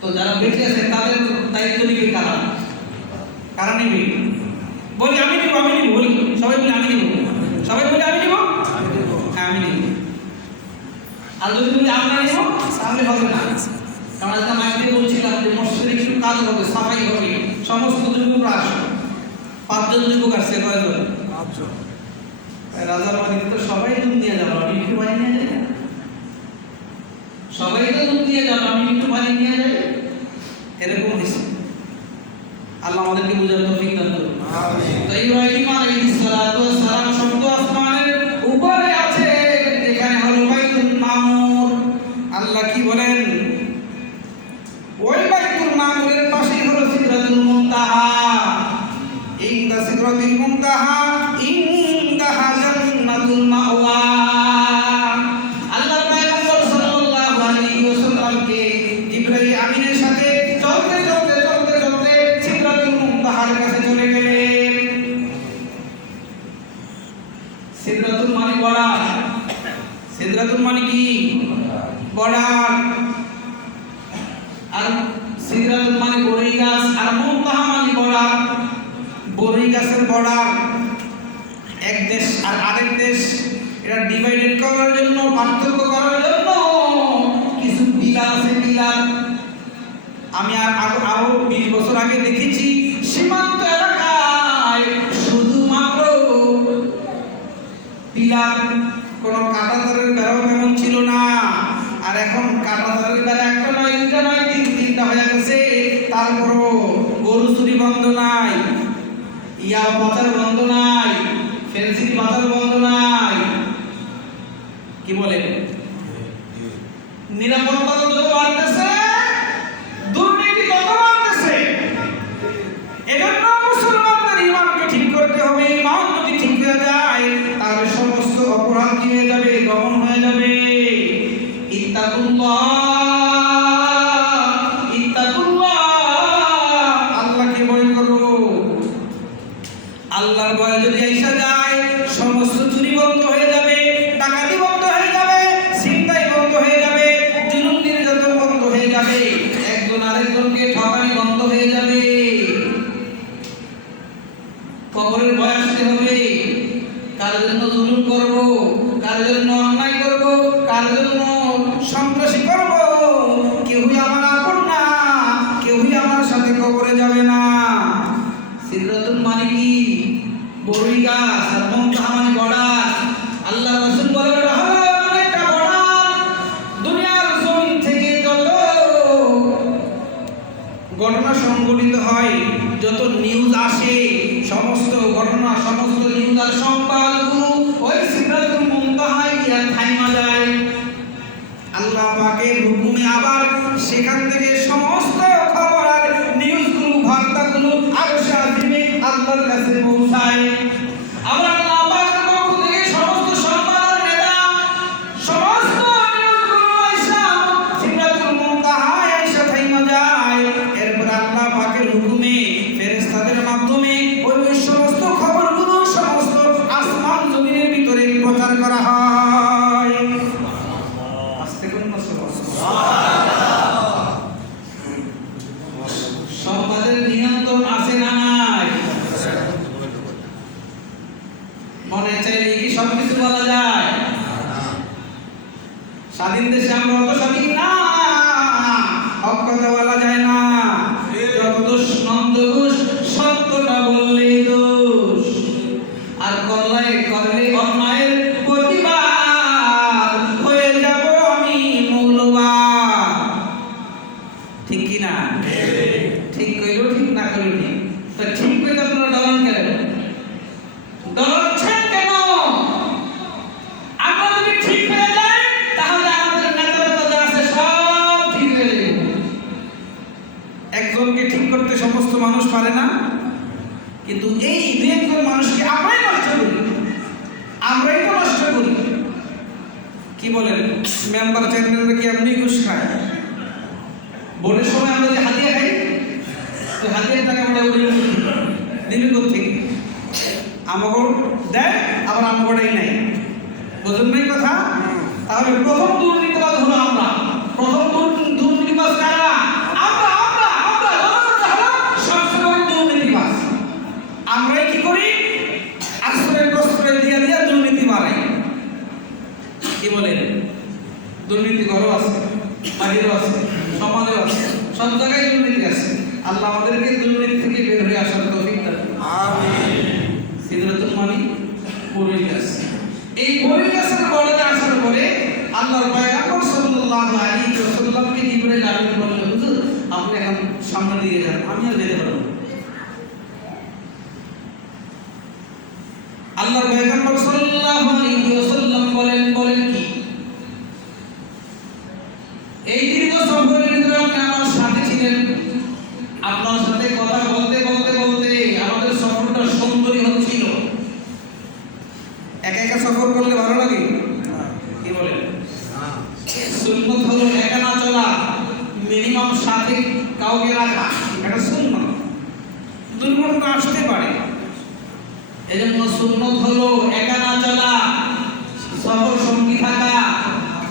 তো যারা বেঁচে আছে তাদের দায়িত্ব নিবে কারা? কারা নিবে? বলি আমি নিব, আমি নিব, বলি সবাই বলে আমি নিব, সবাই বলে আমি নিব, হ্যাঁ আমি নিব। আর যদি বলি আমরা নিব তাহলে হবে না। কারণ আজকে মাইকে বলছিলাম যে মসজিদে কিছু কাজ হবে, সাফাই হবে, সমস্ত যুবকরা আসবে। 5 জন যুবক আসছে, কয়জন? 5 জন। রাজার বাড়িতে তো সবাই দুধ নিয়ে যাবো, আমি একটু বাড়ি নিয়ে যাই, সবাই তো দুধ নিয়ে যাবো, আমি একটু বাড়ি নিয়ে যাই, এরকম হয়েছে। আল্লাহ আমাদেরকে বুঝার তৌফিক দান করুন। আমিন। তো ইব্রাহিম আলাইহিস সালাতু ওয়াস সালাম শব্দ আসমানের উপরে আছে, এখানে হলো বাইতুল মামুর। আল্লাহ কি বলেন? ওই বাইতুল মামুরের পাশেই হলো সিদরাতুল মুনতাহা। ইনদা সিদরাতুল মুনতাহা ইনদাহা জান্নাতুল মাওয়া। আল্লাহ পয়গম্বর সাল্লাল্লাহু আলাইহি ওয়াসাল্লামকে জিবরাইল আমিনের সাথে চলতে চলতে চলতে চলতে সিদরাতুল মুনতাহার কাছে চলে গেলেন। সিদরাতুল মানে বড়ার, সিদরাতুল মানে কি? বড়ার। আর সিদরাতুল মানে বড়ই গাছ, আর মুনতাহা মানে বড়ার। বড়ই গাছের বড়ার এক দেশ আর আরেক দেশ, এটা ডিভাইডেড করার জন্য, পার্থক্য করার জন্য কিছু পিলার আছে, পিলার। আমি আরো 20 বছর আগে দেখেছি সীমান্ত এলাকায় শুধুমাত্র পিলার, কোনো কাঁটাতারের বেড়াও তেমন ছিল না। আর এখন কাঁটাতারের বেড়া একটা নয়, দুটা নয়, তিনটা হয়ে গেছে। তারপরও গরু চুরি বন্ধ নাই, ইয়া বাজার বন্ধ নাই, ফেন্সির বাজার বন্ধ নাই। কি বলে? নিরাপত্তা যত বাড়তেছে, দুর্নীতি তত বাড়তেছে। এজন্য মুসলমানদের ঈমানকে ঠিক করতে হবে। ঈমান যদি ঠিক হয়ে যায় তাহলে সমস্ত অপরাধ কি হয়ে যাবে? দমন হয়ে যাবে। ইত্তাকুল্লাহ, ইত্তাকুল্লাহ, আল্লাহকে ভয় করো। আল্লাহর ভয় যদি আইসা যায় সমস্ত চুরি বন্ধ হয়ে যাবে, ডাকাতি বন্ধ হয়ে যাবে, ছিনতাই বন্ধ হয়ে যাবে, জুলুম নির্যাতন বন্ধ হয়ে যাবে, একজন আরেকজনকে ঠকানি বন্ধ হয়ে যাবে। কবরের ভয় আসতে হবে। কার জন্য জুলুম করব, কার জন্য অন্যায় করব, কার জন্য সন্ত্রাসী করব, কেউই আমার আপন না, কেউই আমার সাথে কবরে যাবে না। সিদরাতুল মানে কি? বড়ই গাছ। আর মুনতাহা মানে বর্ডার। আল্লাহ রাসূল বলেন এটা হলো এমন একটা বর্ডার, দুনিয়ার জমিন থেকে যত ঘটনা সংঘটিত হয়, যত নিউজ আসে, সমস্ত ঘটনা, সমস্ত নিউজ আর সংবাদগুলো ওই সিদরাতুল মুনতাহায় গিয়ে থাইমা যায়। আল্লাহ পাকের হুকুমে আবার সেখান থেকে সমস্ত খবর আর নিউজগুলো, বার্তাগুলো আরশে আজিমে আল্লাহর কাছে পৌঁছায়। আবার আল্লাহ পাকের পক্ষ থেকে সমস্ত সংবাদ আর নেতা, সমস্ত নিউজগুলো আইসা সিদরাতুল মুনতাহায় আইসা থাইমা যায়। এরপর আল্লাহ পাকের হুকুমে ফেরেশতাদের মাধ্যমে ওই সমস্ত খবরগুলো সমস্ত আসমান জমিনের ভিতরে প্রচার করা হয়। আস্তে করে না, সুবহানাল্লাহ। সংবাদের নিয়ন্ত্রণ আছে না নাই? মনে চাইলে কি সবকিছু বলা যায়? স্বাধীন দেশে আমরা অত স্বাধীন না, হক কথা বলা যায় না। যত দোষ নন্দ ঘোষ, সত্যটা বললেই দোষ, আর করলে অন্যায়ের প্রতিবাদ হয়ে যাব আমি মৌলবাদ। ঠিক কি না? ঠিক কইলো ঠিক, না কইলো ঠিক। তো ঠিক কইলে আপনারা ডরান কেন? ডরাচ্ছেন কেন? আমরা যদি ঠিক হয়ে যাই তাহলে আমাদের নেতা যা আছে সব ঠিক হয়ে যাবে। একজনকে ঠিক করতে সমস্ত মানুষ পারে না, কিন্তু এই দুই একজন মানুষকে আমরাই নষ্ট করি, আমরাই তো নষ্ট করি। কি বলেন? মেম্বার চেয়ারম্যানরা কি এমনি ঘুষ খায়? ভোটের সময় আমরা যে হাতিয়া খাই, তো হাতিয়ার টাকা আমরা দিবি কোথেকে? আমাকে দেয়, আবার আমাকেই নাই। বুঝুন নাই কথা? তাহলে প্রথম দুর্নীতিবাদ কি বলেন? দুর্নীতি ঘরও আছে, বাহিরেও আছে, সমাজেও আছে, সব জায়গায় দুর্নীতি আছে। আল্লাহ আমাদেরকে দুর্নীতি থেকে বের হয়ে আসার তৌফিক দান করুন। আমিন। সিদরাতুল মানি বড়ই গাছ। এই বড়ই গাছের বড়তে আসার পরে আল্লাহর পয়গম্বর সাল্লাল্লাহু আলাইহি ওয়াসাল্লামকে জিবরাইল আমিন বললেন, হুজুর আপনি এখন সামনের দিকে যান, আমি আর যেতে পারবো না। আল্লাহর পয়গম্বর সাল্লাল্লাহু আলাইহি ওয়াসাল্লাম বলেন কি, এই দীর্ঘ সফরের ভিতরে আপনি আমার সাথে ছিলেন, আপনার সাথে কথা বলতে বলতে বলতে আমাদের সফরটা সুন্দরই হচ্ছিল। একা একা সফর করলে ভালো লাগে? কি বলেন? সুন্নত হলো একা না চলা, মিনিমাম সাথে কাউকে রাখা, এটা সুন্নত। দুর্ঘটনা আসতে পারে, এজন্য সুন্নত হলো একা না চলা, সফর সঙ্গী থাকা।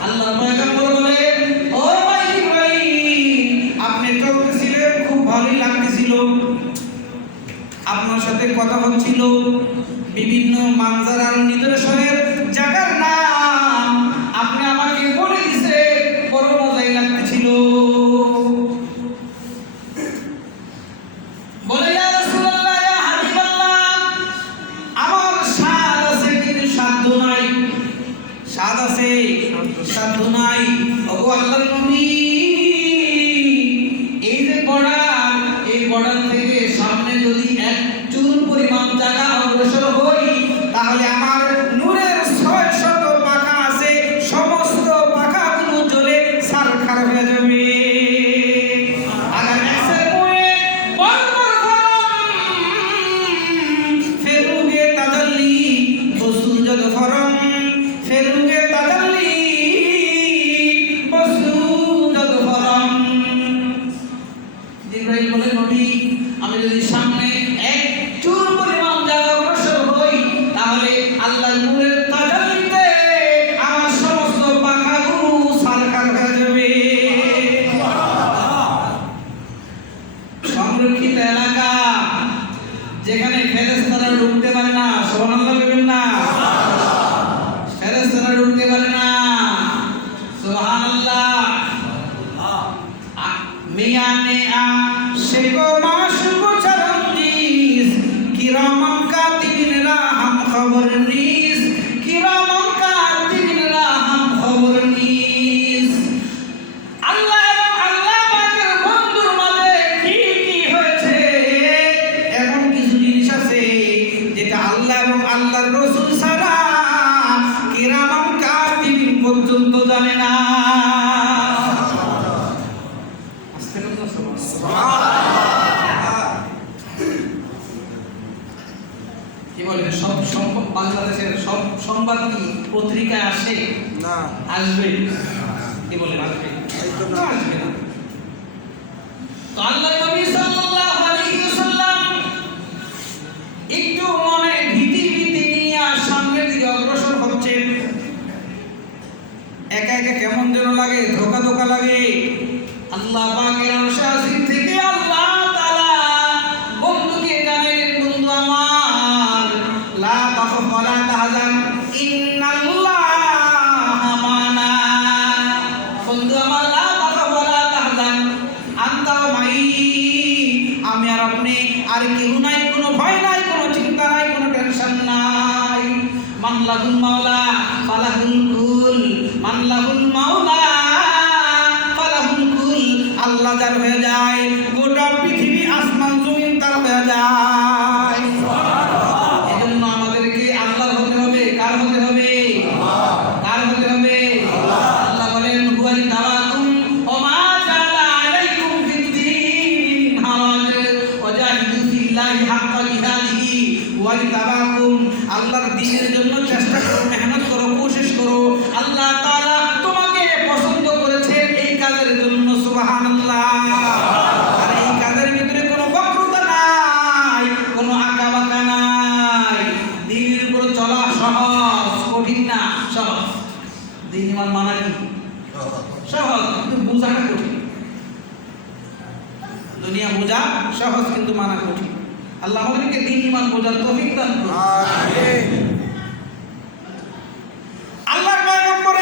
আল্লাহর পয়গম্বর বলেন, ও ভাই ইব্রাহিম, আপনি চলতেছিলেন, খুব ভালোই লাগতেছিল, আপনার সাথে কথা হচ্ছিল, বিভিন্ন মানজার আর নিদর্শনের জায়গার নাম আপনি আমাকে বলে দিছে, বড় মজাই লাগতেছিল। বলে, ইয়া রাসূলুল্লাহ, ইয়া হাবিবাল্লাহ, আমার স্বাদ আছে কিন্তু সাধ্য নাই, স্বাদ আছে সাধ্য নাই। ওগো আল্লাহর নবী, এই যে বর্ডার, এই বর্ডার থেকে সামনে যদি এক চুল পরিমাণ জায়গা অগ্রসর হই, তাহলে আমার নূরের ৬০০ পাখা আছে, সমস্ত পাখাগুলো জ্বলে ছারখার হয়ে যাবে। আগার এসে মুয়ে বরবর ফেরুগে তাজাল্লি বসুজদ ফরম, ফেরুগে তাজাল্লি বসুজদ ফরম। জিবরাইল বলে, নবী আমি যদি সামনে এক চুল পরিমাণ জায়গা অগ্রসর হই, তাহলে আল্লাহর নূরের তাজাল্লিতে আমার সমস্ত পাখাগুলো ছারখার হয়ে যাবে। সংরক্ষিত এলাকা, যেখানে ফেরেশতারা ঢুকতে পারে না, সুবহানাল্লাহ বলবেন না? ফেরেশতারা ঢুকতে পারে না, সুবহানাল্লাহ। মিয়ানে আশিকো মাশুকো চরঞ্জিস, কিরামান কাতিবিন রাহাম খবর নিস, কিরামান কাতিবিন রাহাম খবর নিস। আল্লাহ এবং আল্লাহ পাকের বন্ধুর মাঝে কি কি হয়েছে, এমন কিছু জিনিস আছে যেটা আল্লাহ এবং আল্লাহর রাসূল ছাড়া কিরামান কাতিবিন পর্যন্ত জানে না। কি বলেন? সব বাংলাদেশের সব সংবাদ কি পত্রিকায় আসে না? আসবে। কি বলেন? আসবে না, আসবে না। তো আল্লাহর নবী সাল্লাল্লাহু আলাইহি ওয়াসাল্লাম একটু মনে ভীতি নিয়ে সামনের দিকে অগ্রসর হচ্ছেন। একা একা কেমন যেন লাগে, ধোকা ধোকা লাগে। আল্লাহ পাকের আশীর্বাদ থেকে আল্লাহ তাআলা বন্ধুকে জানালেন, বন্ধু আমার, লা তাখাফ ওয়া লা তাহজান, ইন্নাল্লাহা মা'ানা। বন্ধু আমার, লা তাখাফ ওয়া লা তাহজান, আনতা মাই, আমি আর আপনি, আর কেউ নাই, কোনো ভয় নাই, কোনো চিন্তা নাই, কোনো টেনশন নাই। মান লাহুল মাওলা ফালাহুল কুল, মান লাহুল মাওলা ফালাহুল কুল। আল্লাহ যার হয়ে যায়, গোটা পৃথিবী আসমান জমিন তার হয়ে যায়। এজন্য আমাদেরকে আল্লাহর হতে হবে। কার হতে হবে? কার হতে হবে? আল্লাহ বলেন, হুয়াল তাওয়াকুম ওয়া মা জাআলা আলাইকুম ফিদ-দীন মিন হারাজ ওয়া জাহিদু ফিল্লাহি হাক্কা জিহাদিহি ওয়াল তাওয়াকুম। আল্লাহর দ্বীনের জন্য চেষ্টা করো, মেহনত করো, কোশিশ করো। আল্লাহ তাআলা তোমাকে পছন্দ করেছেন এই কাজের জন্য, সুবহানাল্লাহ। আর এই কাজের ভিতরে কোনো বক্রতা নাই, কোনো আঁকাবাঁকা নাই। দ্বীনের উপর চলা সহজ, কঠিন না, সহজ। দ্বীন ইমান মানা কি সহজ, কিন্তু বোঝাটা কঠিন। দুনিয়া বোঝা সহজ, কিন্তু মানা কঠিন। আল্লাহ আমাদেরকে দ্বীন ইমান বোঝার তৌফিক দান করুন। আমিন। আল্লাহর পয়গম্বর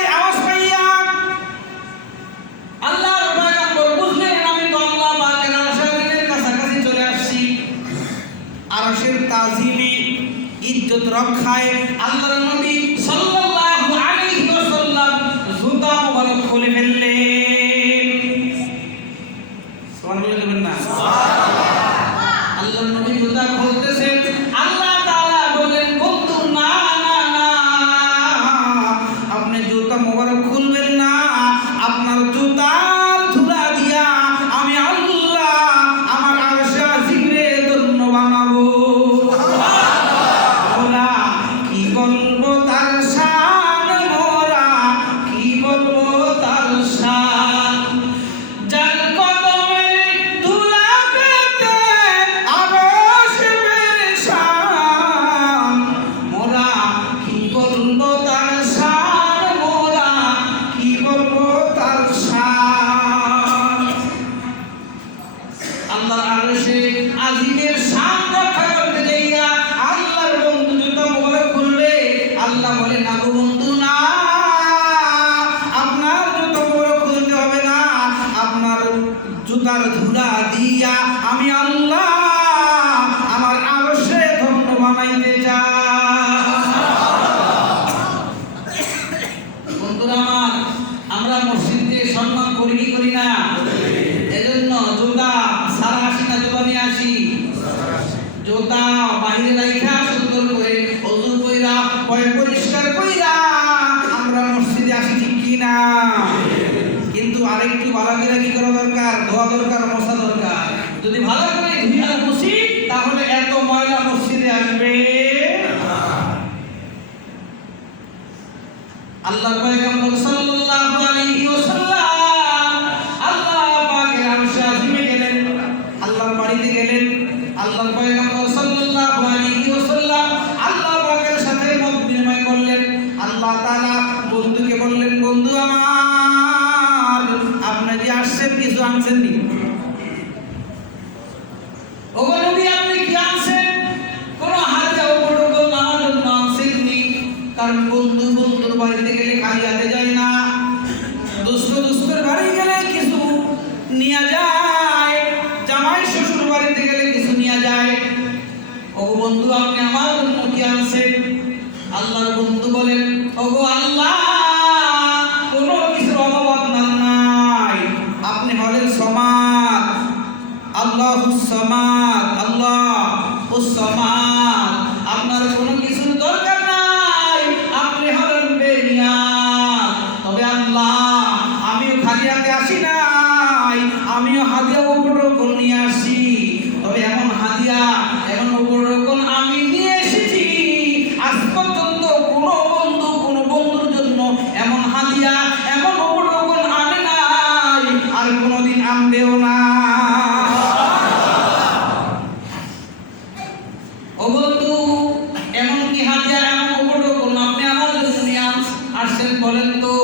অবস্থায় আল্লাহর নবী সাল্লাল্লাহু আলাইহি ওয়াসাল্লাম জুতা মোবারক খুলে ফেললেন। সুবহানাল্লাহ বলবেন না? সুবহানাল্লাহ। আল্লাহর নবী জুতা খুলতেছেন, আল্লাহ তাআলা বললেন, বন্ধু না না না, আপনি জুতা মোবারক খুলবেন না, আপনার জুতার ধুলা দিয়া আমি আল্লাহ আমার আরশে আজিমে ধন্য বানাবো। মোরা কি বলবো তার শান, মোরা কি বলবো তার শান, যার কদমে ধুলা পেতে আরশ পেরেশান, মোরা কি বলবো তার শান, মোরা কি বলবো তার শান। আল্লাহর আরশে আজিমের শান রক্ষা করতে যাইয়া আল্লাহর বন্ধু জুতা মোবারক খুললে, আল্লাহ বলে, না গো বন্ধু না, আপনার জুতা মোবারক খুলতে হবে না, আপনার জুতার ধুলা দিয়া আমি আল্লাহ আমার আরশে ধন্য বানাইতে চাই। বন্ধুরা আমার, আমরা মসজিদে সম্মান করি কি করি না? এজন্য জুতা সারা আসি না, জুতা নিয়ে আসি, জুতা বাহিরে রাখা সুন্দর করে ওযু কইরা পয় পরিষ্কার কইরা আমরা মসজিদে আসি, ঠিক কি না? কিন্তু আরেকটু ভালো করে কি করা দরকার? ধোয়া দরকার, মোছা দরকার। যদি ভালো করে ধুইয়া মুছি তাহলে এত ময়লা মসজিদে আসবে না। আল্লাহর পয়গম্বর সাল্লাল্লাহু আলাইহি ওয়াসাল্লাম আল্লাহ পাকের আরশে আজিমে গেলেন, আল্লাহর বাড়িতে গেলেন। আল্লাহর পয়গম্বর সাল্লাল্লাহু আলাইহি ওয়াসাল্লাম আল্লাহ পাকের সাথে মত বিনিময় করলেন। আল্লাহ তাআলা বন্ধুকে বললেন, বন্ধু আমার, আপনি যে আসছেন কিছু আনছেন নি? ওগো নবী, আপনি কি আনছেন? কোন হাদিয়া উপঢৌকন আমার জন্য আনছেন নি? কারণ বন্ধু বন্ধুর বাড়িতে গেলে খালি হাতে যায় না, দুস্থের বাড়ি গেলে কিছু নিয়ে যায়, জামাই শ্বশুর বাড়িতে গেলে কিছু নিয়ে যায়। ওগো বন্ধু, আপনি আমার জন্য কি আনছেন? আল্লাহর বন্ধু বলেন, ওগো আল্লাহ, কোনো কিছুর অভাব আপনার নাই, আপনি হলেন সমাদ, আল্লাহুস সামাদ, আল্লাহুস সামাদ, আপনার কোনো কিছুর দরকার নাই, আপনি হলেন বেনিয়াত। তবে আল্লাহ, আমিও খালি হাতে আসি নাই, আমিও হাদিয়া উপঢৌকন নিয়ে আসি। তবে এমন হাদিয়া, এমন উপঢৌকন আমি নিয়ে এসেছি, আজ পর্যন্ত কোনো বন্ধুর জন্য এমন হাদিয়া, এমন উপঢৌকন আনে নাই, আর কোনোদিন আনবেও না। ও বন্ধু, এমন কি হাদিয়া, এমন উপঢৌকন আপনি আমার জন্য নিয়ে আসছেন বলেন তো?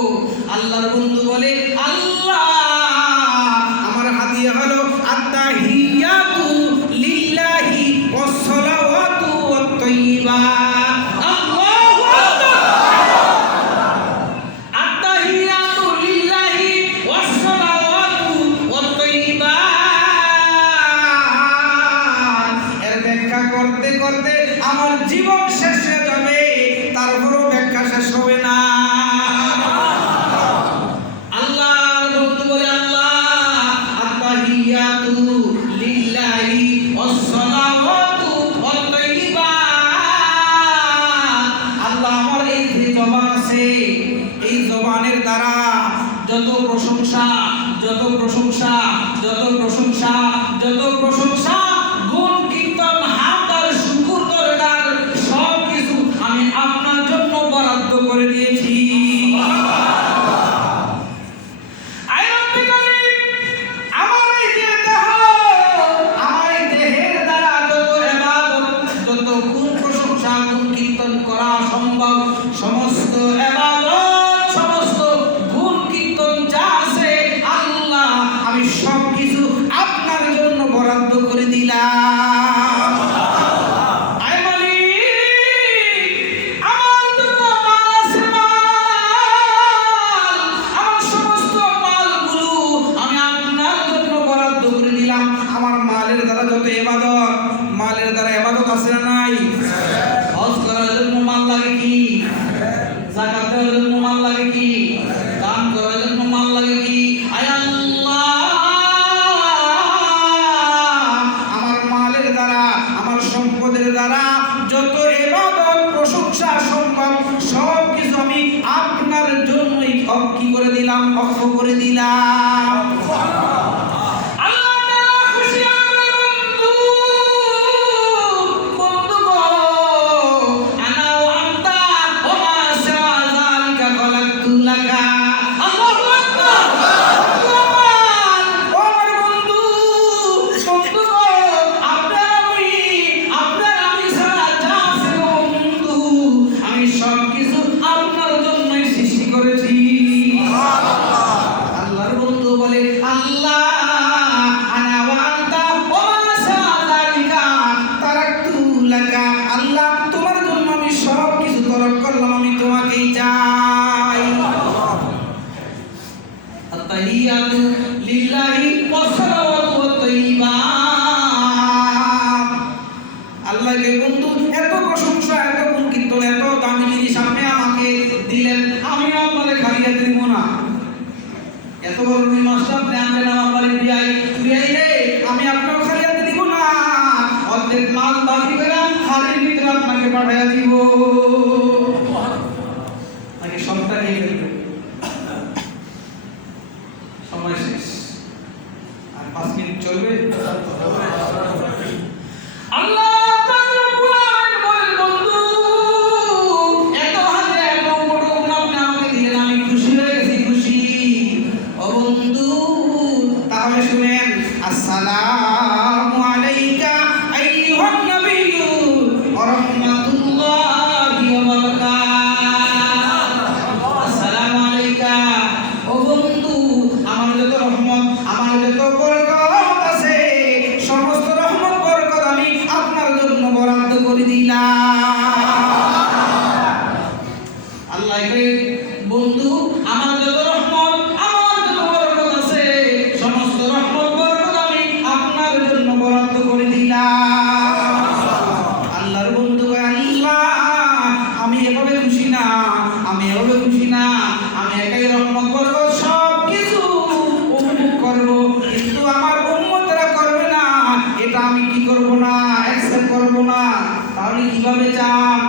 আল্লাহর বন্ধু বলে, আল্লাহ, আমার হাদিয়া হলো আত্তাহিয়াতু লিল্লাহি ওয়াস সালাওয়াতু ওয়াত তাইয়্যিবাত। আল্লাহু আকবার। আত্তাহিয়াতু লিল্লাহি ওয়াস সালাওয়াতু ওয়াত তাইয়্যিবাত। এর ব্যাখ্যা করতে করতে আমার জীবন শেষ হয়ে যাবে, তারপরও ব্যাখ্যা শেষ হবে না। আল্লাহর বন্ধু বলে, আল্লাহ, আত্তাহিয়াতু লিল্লাহি ওয়াস সালাওয়াতু ওয়াত তাইয়্যিবাত। আল্লাহ, আমার এই যে জবান আছে, এই জবানের দ্বারা যত প্রশংসা, যত প্রশংসা, যত প্রশংসা, যত প্রশংসা, গুণ, কীর্তন, হামদ আর শুকর দরকার, সব কিছু আমি আপনার জন্য বরাদ্দ করে দিয়েছি। আয় রব্বি করিম, আমার এই যে দেহ, আমার এই দেহের দ্বারা যত ইবাদত, যত গুণ প্রশংসা, গুণ কীর্তন করা সম্ভব, সমস্ত ইবাদত, সমস্ত গুণ কীর্তন যা আছে, আল্লাহ, আমি সব কিছু আপনার জন্য বরাদ্দ করে দিই। করে দিলাম, অক্ষ করে দিলাম। আল্লাহকে বন্ধু এত প্রশংসা, এত কীর্তন, এত দামি জিনিস আপনি আমাকে দিলেন, আমি আপনাকে খাইয়ে দিব না। এত বড় মাস্টার আপনি আনলেন আমার বাড়ি বিয়াই রে, আমি আপনাকে খাইয়ে দিব না। অর্ধেক মাল বাকি করে হাড়ির ভিতরে আপনাকে পাঠিয়ে দিব, নাকি সবটা নিয়ে ফেলবে। সময় শেষ, আর 5 মিনিট চলবে। আল্লাহ আসসালামু আলাইকা আইয়ুহান নবিয়্যু ওয়া রাহমাতুল্লাহি ওয়া বারাকাতুহু। আসসালামু আলাইকা, ও বন্ধু, আমার যত রহমত, আমার যত বরকত আছে, সমস্ত রহমত বরকত আমি আপনার জন্য বরাদ্দ করে দিলাম। আল্লাহকে বন্ধু, আমার যত রহমত, আমার যত বরকত আছে, সমস্ত রহমত বরকত আমি আপনার জন্য বরাদ্দ করে দিলাম। আল্লাহর বন্ধু, আল্লাহ আমি এভাবে খুশি না, আমি এভাবে খুশি না, আমি একাই রহমত বরকত সব কিছু উপভোগ করব, কিন্তু আমার উম্মতরা করবে না, এটা আমি কি করব না, অ্যাকসেপ্ট করব না। তাহলে কিভাবে চান?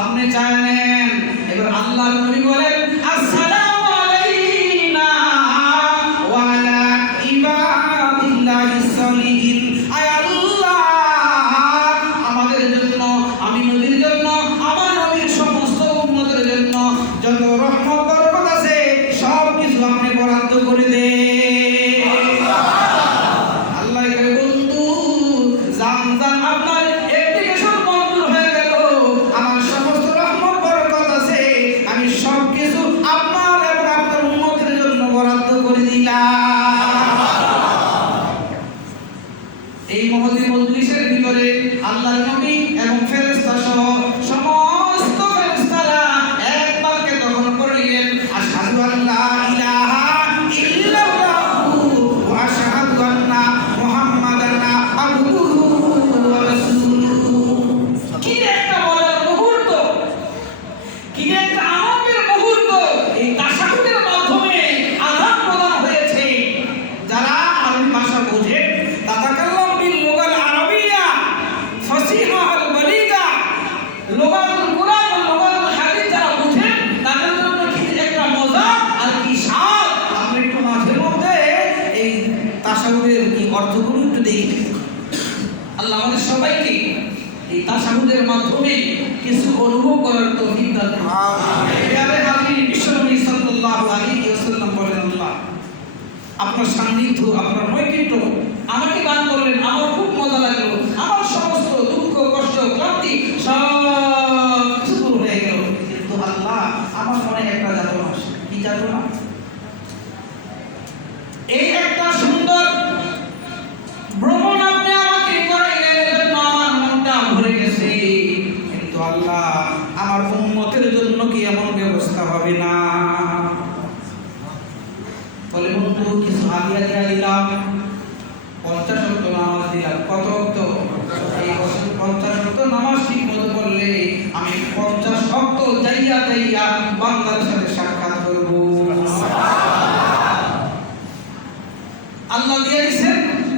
আপনি চায় নেন। এবার আল্লাহর নবী বলেন, আসসালামু আলাইনা ওয়া আলা ইবাদিল্লাহিস সালিহিন। আয় আল্লাহ, আমাদের জন্য, আমি নবীর জন্য, আমার নবীর সমস্ত উম্মতের জন্য যত রহমত বরকত আছে সব কিছু আপনি বরাদ্দ করে দেন। আল্লাহ কে বন্ধু, জান আপনার অ্যাপ্লিকেশন মঞ্জুর হয়ে গেল, আমার সমস্ত রহমত বরকত আছে আমি সব কিছু আপনার এবং আপনার উম্মতের জন্য বরাদ্দ করে দিলাম। এই মহতী মজলিসের ভিতরে আল্লাহর নবী এবং ফেরেশতা সহ সমস্ত ফেরেশতারা এক বাক্যে তখন পড়লেন, আশহাদু আল্লা ইলাহা ইল্লাল্লাহু ওয়া আশহাদু আন্না মুহাম্মাদান আবদুহু ওয়া রাসূলুহু। কি একটা বলার মুহূর্ত, কি একটা আনন্দের মুহূর্ত! এই তাশাহুদের মাধ্যমে আযান প্রদান হয়েছে। যারা আরবি ভাষা বোঝে, তাতাকাল্লাম বিল লুগাল আরাবিয়্যা ফাসিহা আল বালিগা, লুগাতুল কুরআন ও লুগাতুল হাদিস যারা বোঝেন তাদের জন্য কি একটা মজা আর কি স্বাদ। আপনি একটু মাঝে মধ্যে এই তাশাহুদের কি অর্থগুলো একটু দেখবেন। আল্লাহ আমাদের সবাইকে এই তাশাহুদের মাধ্যমে কিছু অনুভব করার তৌফিক দান করুন। আমিন। প্রিয় হাজির, বিশ্বনবী সাল্লাল্লাহু আলাইহি ওয়াসাল্লাম বলেন, আল্লাহ আপনার সান্নিধ্য, আপনার নৈকট্য আমাকে দান করলেন, আমার খুব মজা লাগলো, আমার সমস্ত দুঃখ কষ্ট ক্লান্তি সব কিছু দূর হয়ে গেল। কিন্তু আল্লাহ, আমার মনে একটা যাতনা আসে। কি যাতনা? এই একটা সুন্দর ভ্রমণ আপনি আমাকে করাইলেন, এজন্য আমার মনটা ভরে গেছে, কিন্তু আল্লাহ আমার উম্মতের জন্য কি এমন ব্যবস্থা হবে না? বলে, বন্ধু কিছু হাদিয়া দিয়া দিলাম, 50 ওয়াক্ত নামাজ দিলাম। কত ওয়াক্ত? এই 50 ওয়াক্ত নামাজ ঠিক মতো পড়লে আমি 50 ওয়াক্ত যাইয়া যাইয়া বান্দার সাথে সাক্ষাৎ করব। আল্লাহ দিয়ে দিয়েছেন।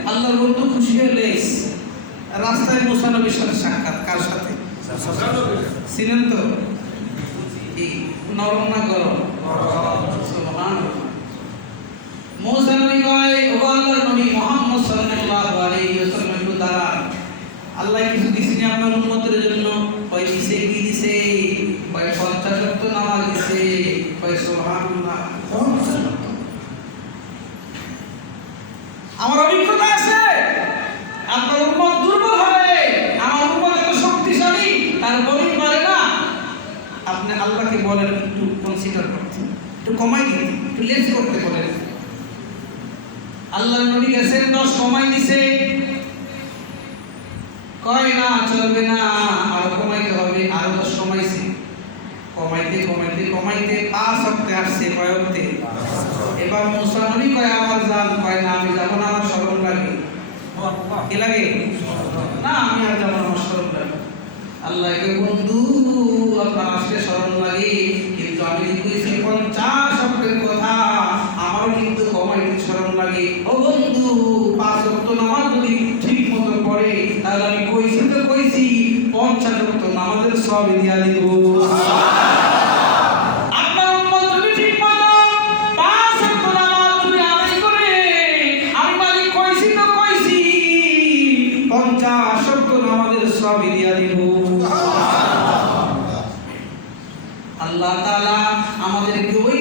আল্লাহর বন্ধু খুশি হলে রাস্তায় মুসা নবীর সাথে সাক্ষাৎ। কার সাথে? ছিলেন তো? নরম না গরম? সুবহানাল্লাহ। আল্লাহ কিছু দিছেনি আপনার উম্মতের জন্য, কয় দিছে, কি দিছে? কয় 50 ওয়াক্ত নামাজ দিছে, কয় সুবহানাল্লাহ। আমার অভিজ্ঞতা আছে, আপনার উম্মত দুর্বল হবে, আমার উম্মত এত শক্তিশালী, তারপরেই পারে না। আপনি আল্লাহকে বলেন একটু কনসিডার করতে, একটু কমাই দিতে, একটু লেস করতে বলেন। আল্লাহর নবী গেছেন 10 কমাই দিছে, কয় না চলবে না, আরো কমাইতে হবে, আরো 10 কমাইছে। কমাইতে কমাইতে কমাইতে 5 ওয়াক্তে আসছে, কয় ওয়াক্তে? এবার মুসা নবী কয় আমার যান, কয় না আমি যাব না, আমার শরম লাগে। কি লাগে? না আমি আর যাব না, আমার শরম লাগে। আল্লাহ কে বন্ধু আপনার আসলে শরম লাগে, কিন্তু আমি কইছি 50 ওয়াক্তের কথা, আমারও কিন্তু কমাইতে শরম লাগে। ও বন্ধু 5 ওয়াক্ত নামাজ যদি ঠিক মতো পড়ে, তাহলে আমি কইছি তো কইছি 50 ওয়াক্ত নামাজের সব দিয়া দিব। আপনার উম্মত যদি ঠিক মতো 5 ওয়াক্ত নামাজ যদি আদায় করে, আমি মালিক কইছি তো কইছি 50 ওয়াক্ত নামাজের সব দিয়া দিব। আল্লাহ তাআলা আমাদেরকে ওই